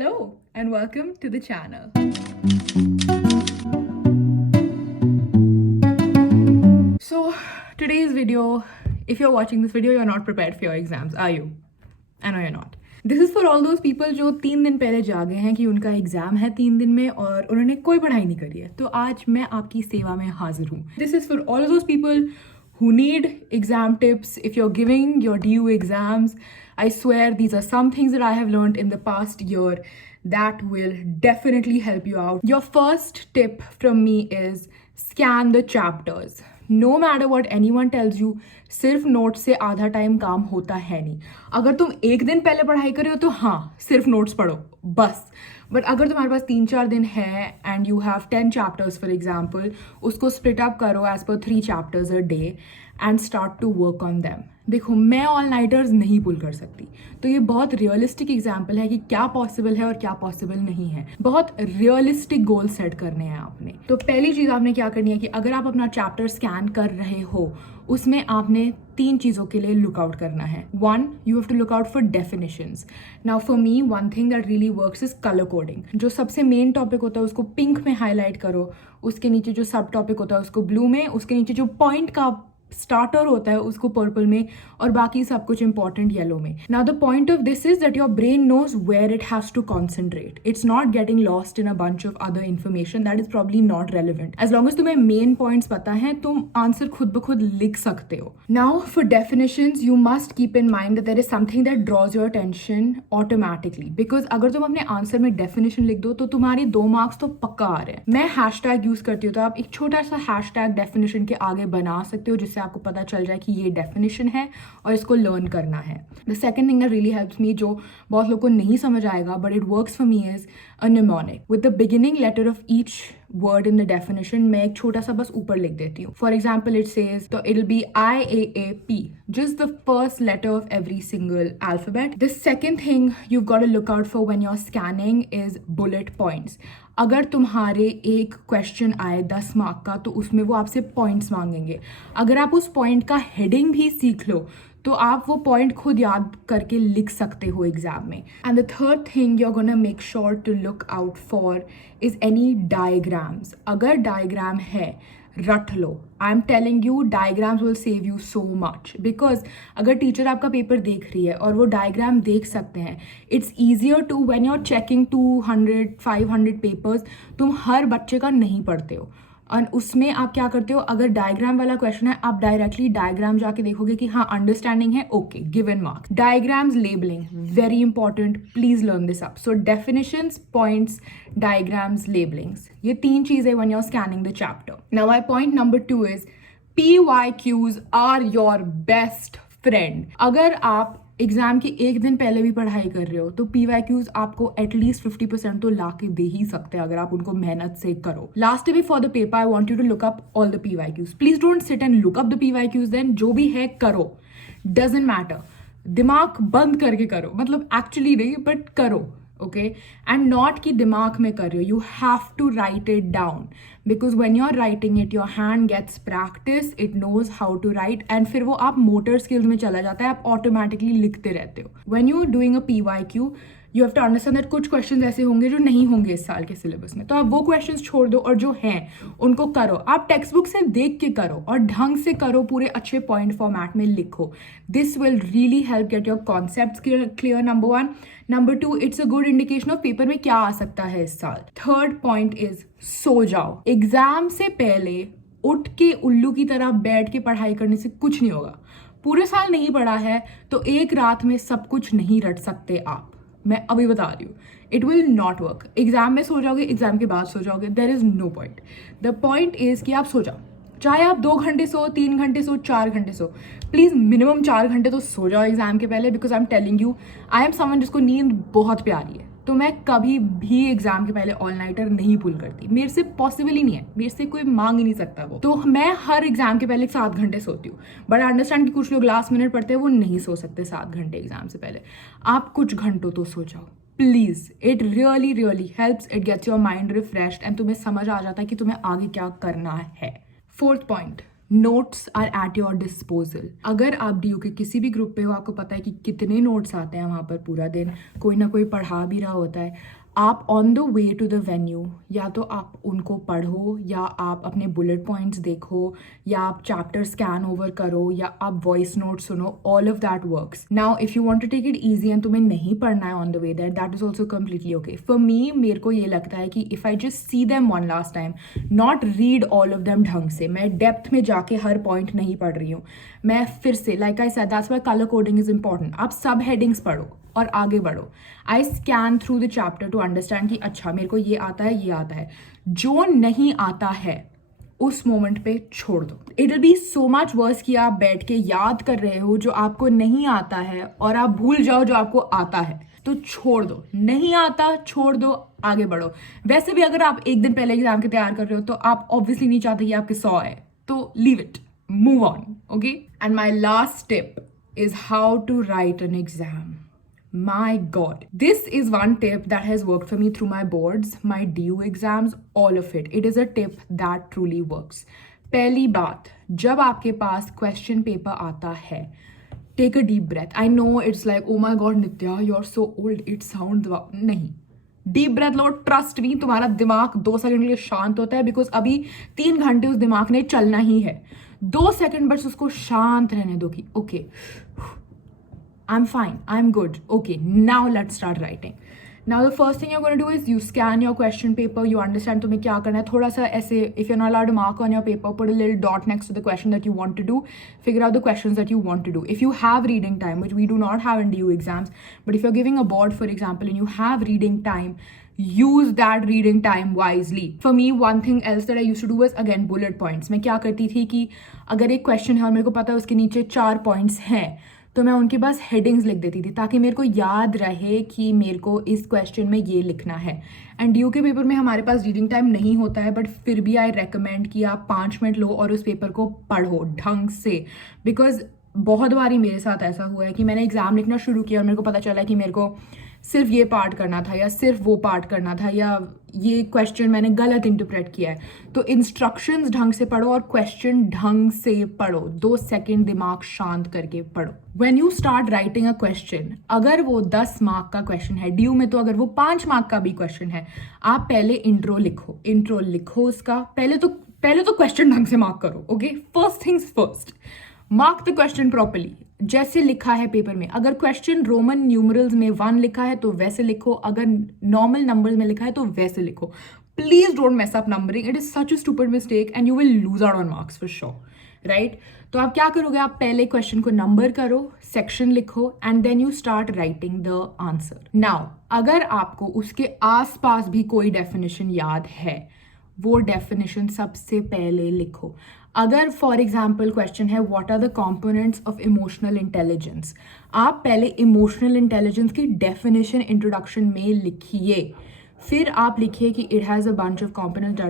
Hello and welcome to the channel. So today's video, if you're watching this video, you're not prepared for your exams, are you? I know you're not. This is for all those people जो 3 दिन पहले जागे हैं कि उनका exam है 3 दिन में और उन्होंने कोई पढ़ाई नहीं करी है, तो आज मैं आपकी सेवा में हाजिर हूँ. This is for all of those people who need exam tips. If you're giving your DU exams, I swear these are some things that I have learned in the past year that will definitely help you out. Your first tip from me is scan the chapters. No matter what anyone tells you, सिर्फ note से आधा time काम होता है नहीं. अगर तुम एक दिन पहले पढ़ाई कर रहे हो तो हाँ सिर्फ नोट्स पढ़ो बस. बट अगर तुम्हारे पास 3-4 दिन है and you have 10 chapters for example, उसको स्प्लिट अप करो as per 3 chapters a day and start to work on them. देखो, मैं ऑल नाइटर्स नहीं पुल कर सकती, तो ये बहुत रियलिस्टिक एग्जाम्पल है कि क्या पॉसिबल है और क्या पॉसिबल नहीं है. बहुत रियलिस्टिक गोल सेट करने हैं आपने. तो पहली चीज़ आपने क्या करनी है कि अगर आप अपना चैप्टर स्कैन कर रहे हो, उसमें आपने 3 चीज़ों के लिए लुकआउट करना है. 1, you have to look out for definitions. Now for me one thing that really works is colour coding. जो सबसे मेन टॉपिक होता है उसको पिंक में हाईलाइट करो, उसके नीचे जो सब टॉपिक होता है उसको ब्लू में, उसके नीचे जो पॉइंट का स्टार्टर होता है उसको पर्पल में, और बाकी सब कुछ इंपॉर्टेंट येलो में. Now the point of this is that your brain knows where it has to concentrate. It's not getting lost in a bunch of other information that is probably not relevant. As long as तुम्हें main points पता है, तुम answer खुद ब खुद लिख सकते हो. Now for definitions you must keep in mind that there is something that draws your attention automatically, because अगर तुम अपने आंसर में डेफिनेशन लिख दो तो तुम्हारे 2 मार्क्स तो पक्का आ रहे हैं. मैं हैशटैग यूज करती हूँ, तो आप एक छोटा सा हैशटैग डेफिनेशन के आगे बना सकते हो जिससे आपको पता चल जाए कि ये डेफिनेशन है और इसको लर्न करना है. The second thing that really helps me, जो बहुत लोगों को नहीं समझ आएगा but it works for me, is a mnemonic. With the beginning letter of each word in the definition मैं एक छोटा सा बस ऊपर लिख देती हूँ. फॉर एग्जाम्पल इट सेज, तो it will be IAAP, just the first letter of every single alphabet. The second thing you've got to look out for when you're scanning is bullet points. अगर तुम्हारे एक question आए 10 mark का, तो उसमें वो आपसे पॉइंट्स मांगेंगे. अगर आप उस पॉइंट का हेडिंग भी सीख लो तो आप वो पॉइंट खुद याद करके लिख सकते हो एग्जाम में. And the third thing you are gonna make sure to look out for is any diagrams. अगर डायग्राम है, रट लो. I am telling you, diagrams will save you so much. Because अगर टीचर आपका पेपर देख रही है और वो डायग्राम देख सकते हैं, it's easier to when you are checking 200-500 papers, तुम हर बच्चे का नहीं पढ़ते हो और उसमें आप क्या करते हो, अगर डायग्राम वाला क्वेश्चन है आप डायरेक्टली डायग्राम जाके देखोगे कि हाँ अंडरस्टैंडिंग है, okay given mark. Diagrams labelling very important, please learn this up. So definitions, points, diagrams, labellings, ये 3 चीजें when you are scanning the chapter. Now my point number 2 is PYQs are your best friend. अगर आप exam के एक दिन पहले भी पढ़ाई कर रहे हो तो PYQs आपको एटलीस्ट 50% तो ला के दे ही सकते हैं अगर आप उनको मेहनत से करो. Last before the paper I want you to look up all the PYQs. Please don't sit and look up the PYQs then. जो भी है करो, डजंट मैटर. दिमाग बंद करके करो, मतलब एक्चुअली नहीं बट करो. ओके, एंड नॉट कि दिमाग में कर रहे हो, you have to write it down, because when you are writing it your hand gets practice, it knows how to write, and फिर वो आप मोटर स्किल्स में चला जाता है, आप ऑटोमेटिकली लिखते रहते हो. When you are doing a PYQ you have to understand that कुछ क्वेश्चन ऐसे होंगे जो नहीं होंगे इस साल के सिलेबस में, तो आप वो क्वेश्चन छोड़ दो और जो हैं उनको करो. आप टेक्स्ट बुक से देख के करो और ढंग से करो, पूरे अच्छे पॉइंट फॉर्मेट में लिखो. This will really help get your concepts clear. Number 1. Number 2, it's a good indication of paper में क्या आ सकता है इस साल. थर्ड पॉइंट इज सो जाओ. एग्जाम से पहले उठ के उल्लू की तरह बैठ के पढ़ाई करने से कुछ नहीं होगा. पूरे साल नहीं पढ़ा है तो एक रात में सब कुछ नहीं रट सकते आप. मैं अभी बता रही हूँ, it will not work. Exam में सो जाओगे, एग्जाम के बाद सो जाओगे, there is no point. The point is कि आप सो जाओ, चाहे आप 2 घंटे सो, 3 घंटे सो, 4 घंटे सो, प्लीज मिनिमम 4 घंटे तो सो जाओ एग्जाम के पहले. Because I am telling you, I am someone जिसको नींद बहुत प्यारी है, तो मैं कभी भी एग्जाम के पहले ऑल नाइटर नहीं पुल करती. मेरे से पॉसिबल ही नहीं है, मेरे से कोई मांग ही नहीं सकता वो. तो मैं हर एग्जाम के पहले 7 घंटे सोती हूँ. बट आई अंडरस्टैंड कि कुछ लोग लास्ट मिनट पढ़ते हैं, वो नहीं सो सकते 7 घंटे एग्जाम से पहले. आप कुछ घंटों तो सो जाओ please. It really helps, it gets your mind refreshed and तुम्हें समझ आ जाता है कि तुम्हें आगे क्या करना है. Fourth point, notes are at your disposal. अगर आप डीयू के किसी भी ग्रुप पे हो, आपको पता है कि कितने नोट्स आते हैं वहाँ पर पूरा दिन, कोई ना कोई पढ़ा भी रहा होता है। आप on the way to the venue या तो आप उनको पढ़ो, या आप अपने बुलेट पॉइंट्स देखो, या आप चैप्टर स्कैन ओवर करो, या आप वॉइस नोट सुनो। All of that works. Now if you want to take it easy and तुम्हें नहीं पढ़ना है on the way that is also completely okay. For me, मेरे को ये लगता है कि if I just see them one last time, not read all of them ढंग से, मैं डेप्थ में जाके हर पॉइंट नहीं पढ़ रही हूँ, मैं फिर से like I said that's why colour coding is important. आप सब हेडिंग्स पढ़ो और आगे बढ़ो। I scan through the chapter two understand कि अच्छा मेरे को ये आता है, ये आता है। जो नहीं आता है उस मोमेंट पे छोड़ दो। It will B so much worse कि आप बैठ के याद कर रहे हो जो आपको नहीं आता है और आप भूल जाओ जो आपको आता है। तो छोड़ दो, नहीं आता छोड़ दो, आगे बढ़ो। वैसे भी अगर आप एक दिन पहले एग्जाम के तैयार कर रहे हो तो आप ऑब्वियसली नहीं चाहते कि आपके 100 आए, तो leave it, move on, okay. And my last tip is how to write an exam. My God, this is one tip that has worked for me through my boards, my DU exams, all of it. It is a tip that truly works. पहली बात, जब आपके पास question paper आता है, take a deep breath. I know it's like, oh my God, Nitya, you're so old. It sounds नहीं, deep breath लो, trust me, तुम्हारा दिमाग 2 second के लिए शांत होता है, बिकॉज अभी 3 घंटे उस दिमाग ने चलना ही है। 2 सेकंड बस उसको शांत रहने दो कि okay, I am fine, I am good, okay, now let's start writing. Now the first thing you gonna do is you scan your question paper, you understand तुम्हें क्या करना है। थोड़ा सा ऐसे, if you not allowed to mark on your paper, put a little dot next to the question that you want to do, figure out the questions that you want to do. If you have reading time, which we do not have in DU exams, but if you're giving a board, for example, and you have reading time, use that reading time wisely. For me, one thing else that I used to do was, again, bullet points. मैं क्या करती थी कि अगर एक question है और मेरे को पता है उसके नीचे 4 पॉइंट्स हैं, तो मैं उनके पास हेडिंग्स लिख देती थी ताकि मेरे को याद रहे कि मेरे को इस क्वेश्चन में ये लिखना है। एंड ड्यू के पेपर में हमारे पास रीडिंग टाइम नहीं होता है, बट फिर भी आई रेकमेंड कि आप 5 मिनट लो और उस पेपर को पढ़ो ढंग से। बिकॉज बहुत बारी मेरे साथ ऐसा हुआ है कि मैंने एग्ज़ाम लिखना शुरू किया और मेरे को पता चला कि मेरे को सिर्फ ये पार्ट करना था या सिर्फ वो पार्ट करना था, या ये क्वेश्चन मैंने गलत इंटरप्रेट किया है। तो इंस्ट्रक्शंस ढंग से पढ़ो और क्वेश्चन ढंग से पढ़ो, 2 सेकंड दिमाग शांत करके पढ़ो। When you start writing a question, अगर वो 10 मार्क का क्वेश्चन है ड्यू में, तो अगर वो 5 मार्क का भी क्वेश्चन है, आप पहले इंट्रो लिखो उसका। पहले तो क्वेश्चन ढंग से मार्क करो, okay. First things first, mark the question properly, जैसे लिखा है पेपर में। अगर क्वेश्चन रोमन न्यूमरल्स में 1 लिखा है तो वैसे लिखो, अगर नॉर्मल नंबर्स में लिखा है तो वैसे लिखो। Please don't mess up numbering, it is such a stupid mistake and you will lose out on marks for sure, right. तो आप क्या करोगे, आप पहले क्वेश्चन को नंबर करो, सेक्शन लिखो, and then you start writing the answer. Now अगर आपको उसके आसपास भी कोई डेफिनेशन याद है, वो डेफिनेशन सबसे पहले लिखो। अगर फॉर एग्जाम्पल क्वेश्चन है what are the components of emotional intelligence, आप पहले इमोशनल इंटेलिजेंस की डेफिनेशन इंट्रोडक्शन में लिखिए। फिर आप लिखिए कि it has a bunch of components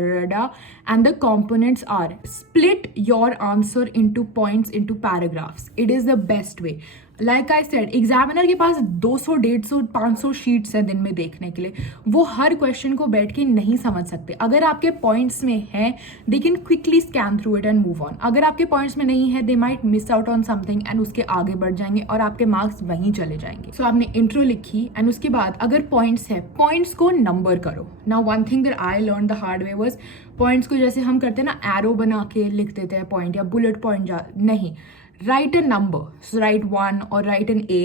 and the components are, split your answer into points into paragraphs. It is the best way. Like I said, examiner के पास 200, 150, 500 शीट्स हैं दिन में देखने के लिए, वो हर क्वेश्चन को बैठ के नहीं समझ सकते। अगर आपके पॉइंट्स में है, they can quickly scan through it and move on. अगर आपके पॉइंट्स में नहीं है, they might miss out on something and उसके आगे बढ़ जाएंगे और आपके मार्क्स वहीं चले जाएंगे। सो आपने इंट्रो लिखी एंड उसके बाद अगर पॉइंट्स है, पॉइंट्स को नंबर करो। Now one thing that I learn the hard way was, points को जैसे हम करते हैं ना, एरो बना के लिख देते हैं पॉइंट या बुलेट पॉइंट, नहीं, write a number, so write 1 or write an A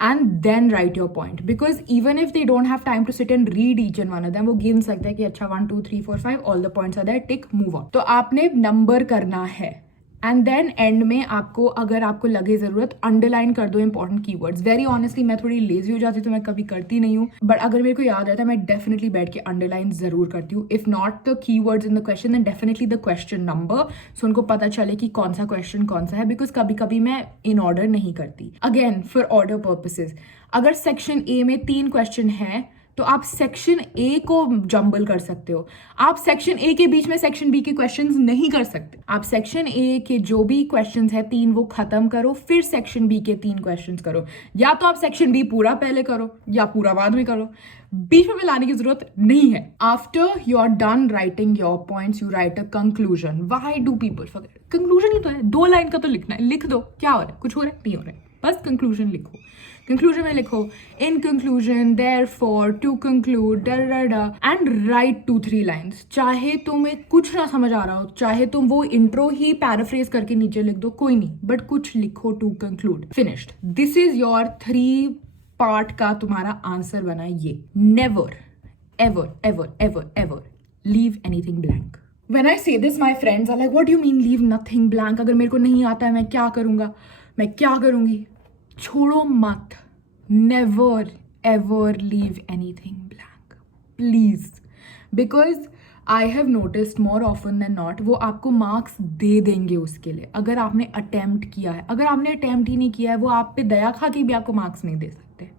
and then write your point, because even if they don't have time to sit and read each and one of them, वो गिन सकते हैं कि अच्छा 1 2 3 4 5 all the points are there, tick, move on। तो आपने number करना है एंड देन एंड में आपको, अगर आपको लगे जरूरत, अंडरलाइन कर दो इंपॉर्टेंट कीवर्ड्स। वेरी ऑनेस्टली मैं थोड़ी लेजी हो जाती, तो मैं कभी करती नहीं हूँ, बट अगर मेरे को याद रहता है मैं डेफिनेटली बैठ के अंडरलाइन जरूर करती हूँ। If not the keywords in the question, then definitely the question number, so उनको पता चले कि कौन सा क्वेश्चन कौन सा है, बिकॉज कभी कभी मैं इन ऑर्डर नहीं करती। अगेन फॉर ऑर्डर पर्पसेज, अगर सेक्शन ए में 3 क्वेश्चन है तो आप सेक्शन ए को जंबल कर सकते हो, आप सेक्शन ए के बीच में सेक्शन बी के क्वेश्चंस नहीं कर सकते। आप सेक्शन ए के जो भी क्वेश्चंस है 3 वो खत्म करो, फिर सेक्शन बी के 3 क्वेश्चंस करो। या तो आप सेक्शन बी पूरा पहले करो या पूरा बाद में करो, बीच में मिलाने की जरूरत नहीं है। After you are done writing your points you write a conclusion. Why do people forget? Conclusion ही तो है, 2 लाइन का तो लिखना है, लिख दो। क्या हो रहा है? कुछ हो रहा है? नहीं हो रहा है, बस कंक्लूजन लिखो। कंक्लूजन में लिखो in conclusion, therefore, to conclude, and write 2-3 lines. चाहे तुम्हें कुछ ना समझ आ रहा हो, चाहे तुम वो इंट्रो ही पैराफ्रेज करके नीचे लिख दो, कोई नहीं, बट कुछ लिखो to conclude. Finished. This is your 3 part का तुम्हारा आंसर बना ये। Never ever ever ever ever leave anything blank. When I say this, my friends are like, what do you mean leave nothing blank? अगर मेरे को नहीं आता है मैं क्या करूँगा, मैं क्या करूँगी? छोड़ो मत। Never ever leave anything blank, please, because I have noticed more often than not वो आपको मार्क्स दे देंगे उसके लिए अगर आपने अटेम्प्ट किया है। अगर आपने अटेम्प्ट ही नहीं किया है वो आप पे दया खा के भी आपको मार्क्स नहीं दे सकते।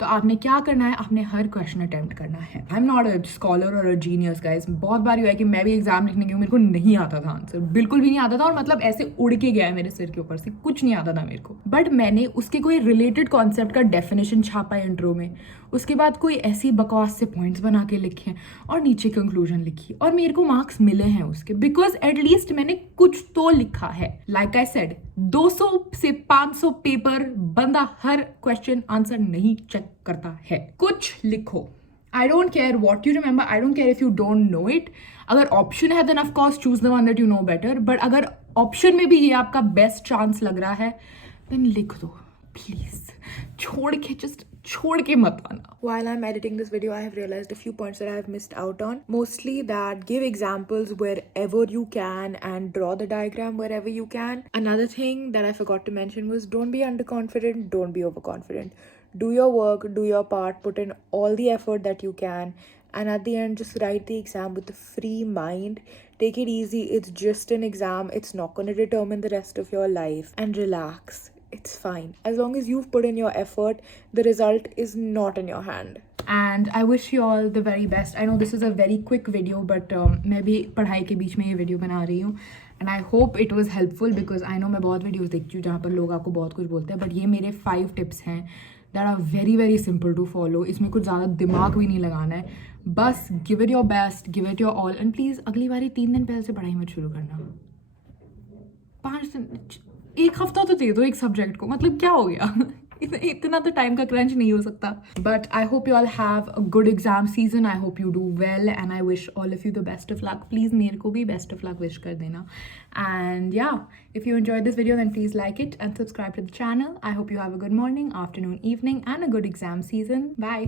तो आपने क्या करना है, आपने हर क्वेश्चन अटेम्प्ट करना है। I am not a scholar और अ जीनियस गाइस। बहुत बार हुआ है कि मैं भी एग्जाम लिखने गई हूँ, मेरे को नहीं आता था आंसर, बिल्कुल भी नहीं आता था, और मतलब ऐसे उड़ के गया है मेरे सिर के ऊपर से, कुछ नहीं आता था मेरे को। बट मैंने उसके कोई रिलेटेड कॉन्सेप्ट का डेफिनेशन छापा है इंट्रो में, उसके बाद कोई ऐसी बकवास से पॉइंट्स बना के लिखे और नीचे कंक्लूजन लिखी, और मेरे को मार्क्स मिले हैं उसके, बिकॉज एटलीस्ट मैंने कुछ तो लिखा है। लाइक आई सेड, 200 से 500 पेपर बंदा हर क्वेश्चन आंसर नहीं चेक करता है। कुछ लिखो। I don't care what you remember, I don't care if you don't know it. अगर ऑप्शन है then of course choose the one that you know better, but अगर ऑप्शन में भी ये आपका बेस्ट चांस लग रहा है देन लिख दो प्लीज। छोड़ के मत आना। While I'm editing this video, I have realized a few points that I have missed out on. Mostly that give examples wherever you can and draw the diagram wherever you can. Another thing that I forgot to mention was don't be underconfident, don't be overconfident. Do your work, do your part, put in all the effort that you can, and at the end just write the exam with a free mind. Take it easy, it's just an exam, it's not going to determine the rest of your life, and relax. It's fine. As long as you've put in your effort, the result is not in your hand. And I wish you all the very best. I know this is a very quick video, but मैं भी पढ़ाई के बीच में ये video बना रही हूँ, and I hope it was helpful because I know मैं बहुत वीडियोस देखती हूँ जहाँ पर लोग आपको बहुत कुछ बोलते हैं, but ये मेरे 5 टिप्स हैं that are very very simple to follow. इसमें कुछ ज़्यादा दिमाग भी नहीं लगाना है, बस give it your best, give it your all, and please अगली बारी 3 दिन पहले से पढ़ाई मत शुरू करना। 5 दिन, 1 हफ्ता तो दे दो एक सब्जेक्ट को, मतलब क्या हो गया? इतना तो टाइम का क्रंच नहीं हो सकता। But I hope you all have a good exam season, I hope you do well, and I wish all of you the best of luck. Please मेरे को भी बेस्ट ऑफ लक विश कर देना। And या, if you enjoy this video then please like it and subscribe to the channel. I hope you have a good morning, afternoon, evening and a good exam season. Bye.